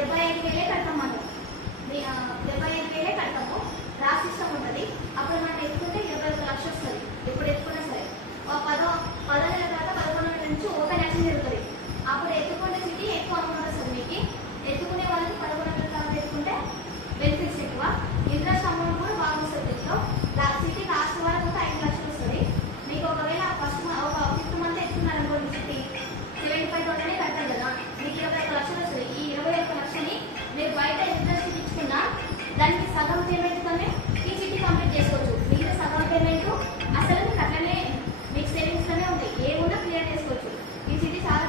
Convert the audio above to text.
75,000 కడతాం మనం. 75,000 కడతాము. రా సిస్టమ్ ఉంటుంది. అప్పుడు మనం ఎత్తుకుంటే 21 లక్షలు వస్తుంది. ఎప్పుడు ఎత్తుకున్నా సరే 10 నెలల తర్వాత 11 నెలల నుంచి ఓపెన్ యాక్షన్ జరుగుతుంది. అప్పుడు ఎత్తుకుంటే సిటీ ఎక్కువ అమౌంట్ వస్తుంది. మీకు ఎత్తుకునే వాళ్ళకి 11 నెలల తర్వాత ఎత్తుకుంటే బెనిఫిట్స్ ఎక్కువ, ఇంట్రెస్ట్ అమౌంట్ కూడా బాగా వస్తుంది. దీంట్లో సిటీ లాస్ట్ వరకు ఒక 5 లక్షలు వస్తుంది. మీకు ఒకవేళ ఫస్ట్ ఒక 5th మంత్ ఎత్తుకున్నారు అనుకోండి, సిటీ 75,000 కట్టారు కదా, మీకు 21 లక్షలు వస్తుంది. ఈ 21 లక్షని మీరు బయట ఇంట్రెస్ట్ ఇచ్చుకున్నా దానికి సగం పేమెంట్తోనే ఈ సిటీ కంప్లీట్ చేసుకోవచ్చు. మీరు సగం పేమెంట్ అసలు మీకు అట్లనే మీకు సేవింగ్స్లోనే ఉంటాయి, ఏమున్నా క్లియర్ చేసుకోవచ్చు. ఈ సిటీ చాలా